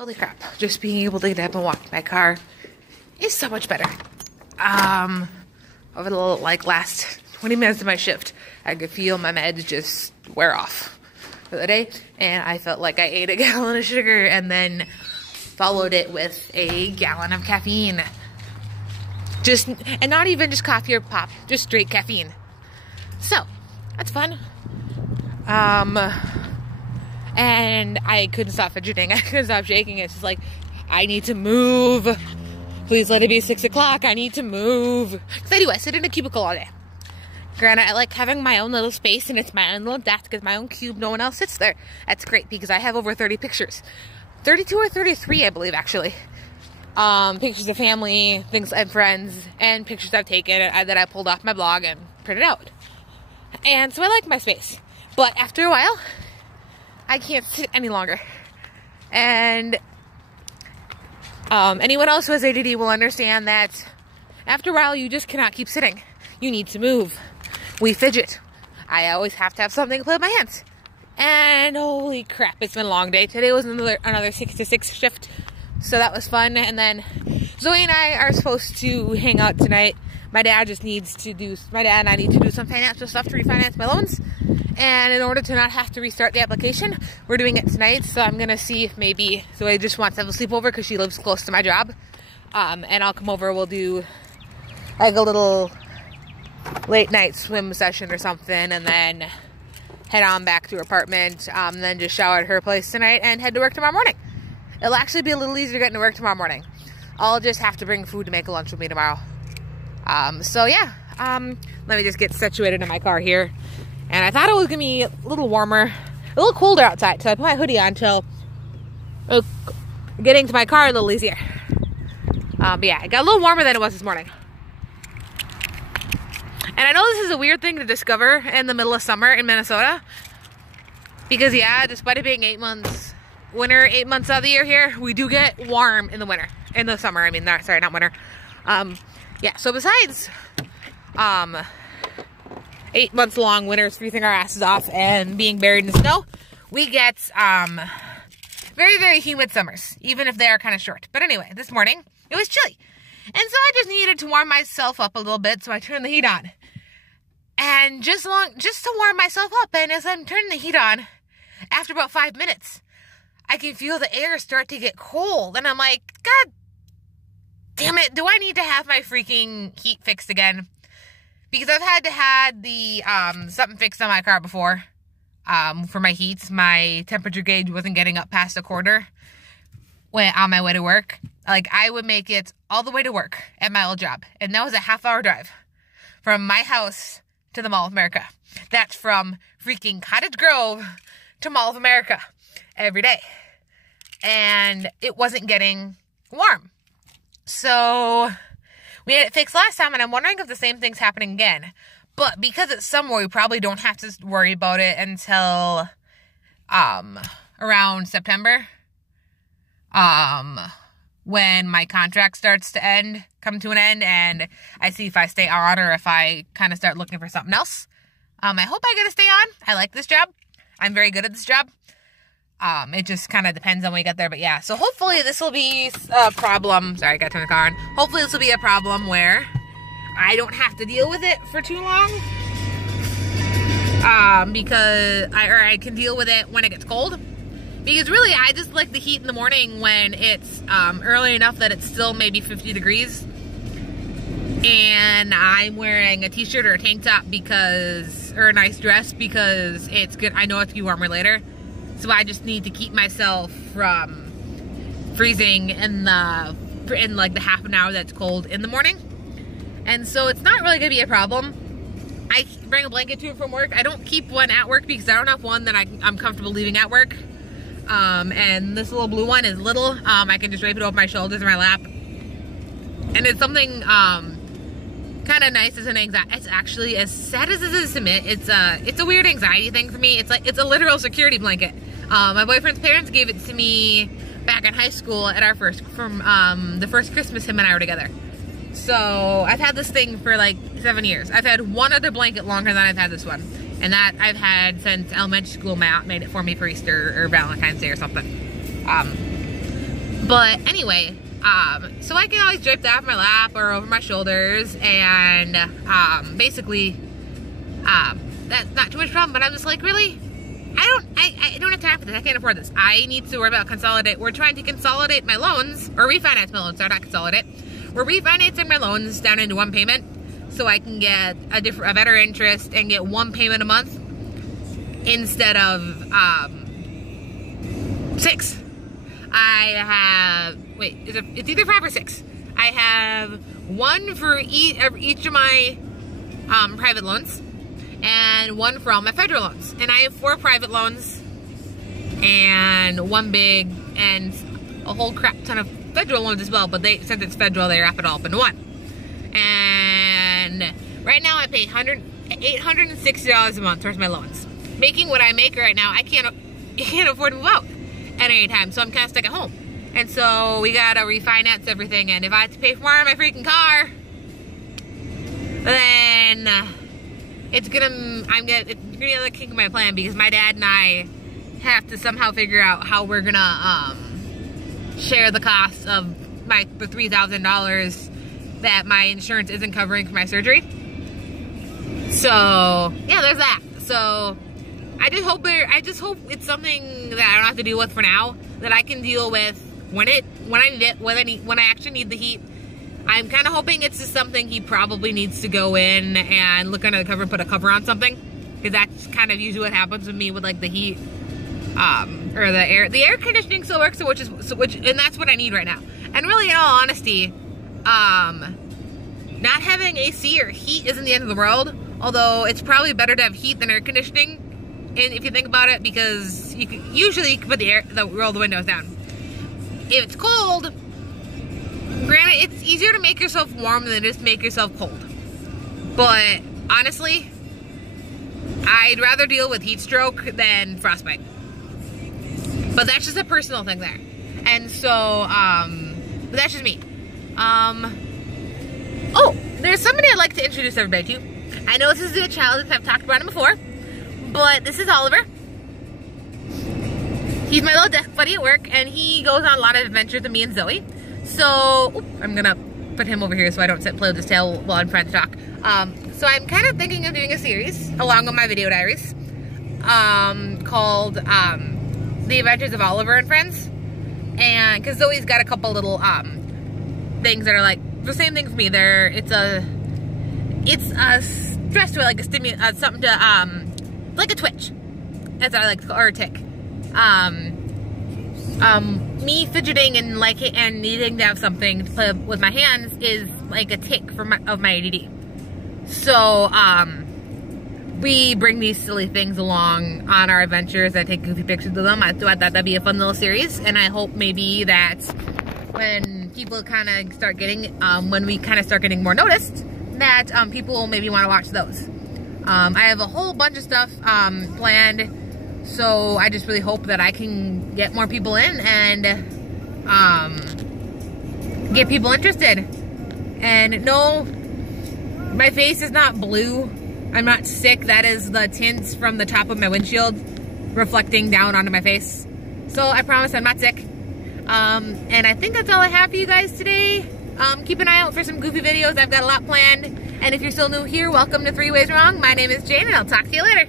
Holy crap. Just being able to get up and walk to my car is so much better. Over the last 20 minutes of my shift, I could feel my meds just wear off for the day. And I felt like I ate a gallon of sugar and then followed it with a gallon of caffeine. And not even just coffee or pop, just straight caffeine. So, that's fun. And I couldn't stop fidgeting. I couldn't stop shaking. It's just like, I need to move. Please let it be 6 o'clock. I need to move. Because I do. I sit in a cubicle all day. Granted, I like having my own little space and it's my own little desk. It's my own cube. No one else sits there. That's great because I have over 30 pictures. 32 or 33, I believe, actually. Pictures of family, things and friends, and pictures I've taken that I pulled off my blog and printed out. And so I like my space. But after a while, I can't sit any longer. And anyone else who has ADD will understand that after a while, you just cannot keep sitting. You need to move. We fidget. I always have to have something to play with my hands. And holy crap, it's been a long day. Today was another 6 to 6 shift. So that was fun. And then Zoe and I are supposed to hang out tonight. My dad and I need to do some financial stuff to refinance my loans. And in order to not have to restart the application, we're doing it tonight. So I'm going to see if maybe Zoe just wants to have a sleepover because she lives close to my job. And I'll come over, we'll do like a little late night swim session or something. And then head on back to her apartment. Then just shower at her place tonight and head to work tomorrow morning. It'll actually be a little easier getting to work tomorrow morning. I'll just have to bring food to make a lunch with me tomorrow. So yeah, let me just get situated in my car here. And I thought it was gonna be a little warmer, a little colder outside. So I put my hoodie on till getting to my car a little easier. But yeah, it got a little warmer than it was this morning. And I know this is a weird thing to discover in the middle of summer in Minnesota. Because yeah, despite it being 8 months, winter, 8 months out of the year here, we do get warm in the winter. In the summer, I mean, sorry, not winter. Yeah, so besides 8 months long winters, freezing our asses off and being buried in the snow, we get very, very humid summers, even if they are kind of short. But anyway, this morning, it was chilly. And so I just needed to warm myself up a little bit, so I turned the heat on. And just to warm myself up, and as I'm turning the heat on, after about 5 minutes, I can feel the air start to get cold. And I'm like, God damn it, do I need to have my freaking heat fixed again? Because I've had the something fixed on my car before. For my heat, my temperature gauge wasn't getting up past a quarter when on my way to work. Like, I would make it all the way to work at my old job. And that was a half-hour drive from my house to the Mall of America. That's from freaking Cottage Grove to Mall of America every day. And it wasn't getting warm. So we had it fixed last time, and I'm wondering if the same thing's happening again. But because it's summer, we probably don't have to worry about it until around September. When my contract starts to come to an end, and I see if I stay on or if I kind of start looking for something else. I hope I get to stay on. I like this job. I'm very good at this job. It just kind of depends on when we get there, but yeah. So hopefully this will be a problem. Sorry, I gotta turn the car on. Hopefully this will be a problem where I don't have to deal with it for too long. Because I can deal with it when it gets cold. Because really, I just like the heat in the morning when it's early enough that it's still maybe 50 degrees. And I'm wearing a t-shirt or a tank top or a nice dress because it's good. I know it's gonna be warmer later. So I just need to keep myself from freezing in like the half an hour that's cold in the morning. And so it's not really gonna be a problem. I bring a blanket to it from work. I don't keep one at work because I don't have one that I'm comfortable leaving at work. And this little blue one is little. I can just drape it over my shoulders or my lap. And it's something kind of nice as an anxiety. It's actually, as sad as it is to admit, it's a weird anxiety thing for me. It's a literal security blanket. My boyfriend's parents gave it to me back in high school at the first Christmas him and I were together. So I've had this thing for like 7 years. I've had one other blanket longer than I've had this one. And that I've had since elementary school. Matt made it for me for Easter or Valentine's Day or something. But anyway, so I can always drape that off my lap or over my shoulders, and basically, that's not too much problem. But I'm just like, really, I don't have time for this. I can't afford this. I need to worry about consolidate. We're trying to consolidate my loans, or refinance my loans. Sorry, not consolidate. We're refinancing my loans down into one payment, so I can get a better interest and get one payment a month instead of 6. I have, it's either 5 or 6. I have one for each of my private loans, and one for all my federal loans. And I have 4 private loans and one big and a whole crap ton of federal loans as well, but since it's federal, they wrap it all up into one. And right now I pay $860 a month towards my loans. Making what I make right now, I can't afford to move out at any time, so I'm kind of stuck at home. And so we gotta refinance everything, and if I have to pay for more on my freaking car, then it's gonna be another kink in my plan, because my dad and I have to somehow figure out how we're gonna share the cost of the $3,000 that my insurance isn't covering for my surgery. So yeah, there's that. So I just hope it's something that I don't have to deal with for now, that I can deal with when I need it, when I actually need the heat. I'm kind of hoping it's just something he probably needs to go in and look under the cover and put a cover on something, because that's kind of usually what happens with me with like the heat, or the air conditioning still works, and that's what I need right now. And really, in all honesty, not having AC or heat isn't the end of the world. Although it's probably better to have heat than air conditioning, and if you think about it, because usually you can put roll the windows down. If it's cold, granted, it's easier to make yourself warm than it is to make yourself cold. But honestly, I'd rather deal with heat stroke than frostbite. But that's just a personal thing there. And so, but that's just me. Oh, there's somebody I'd like to introduce everybody to. I know this is a child, I've talked about him before, but this is Oliver. He's my little desk buddy at work, and he goes on a lot of adventures with me and Zoe. So, I'm gonna put him over here so I don't play with his tail while I'm trying to talk. So I'm kind of thinking of doing a series along with my video diaries, called The Adventures of Oliver and Friends. And because Zoe's got a couple little things that are like the same thing for me. It's a stress to it, like a something to like a twitch, as I like to call, or a tick. Me fidgeting and needing to have something to play with my hands is like a tick of my ADD. So we bring these silly things along on our adventures and take goofy pictures of them. I thought that'd be a fun little series, and I hope maybe that when people kind of start getting, when we kind of start getting more noticed, that people will maybe want to watch those. I have a whole bunch of stuff planned, so I just really hope that I can get more people in and get people interested. And no, my face is not blue. I'm not sick. That is the tints from the top of my windshield reflecting down onto my face. So I promise I'm not sick. And I think that's all I have for you guys today. Keep an eye out for some goofy videos. I've got a lot planned. And if you're still new here, welcome to 3 Ways Wrong. My name is Jane, and I'll talk to you later.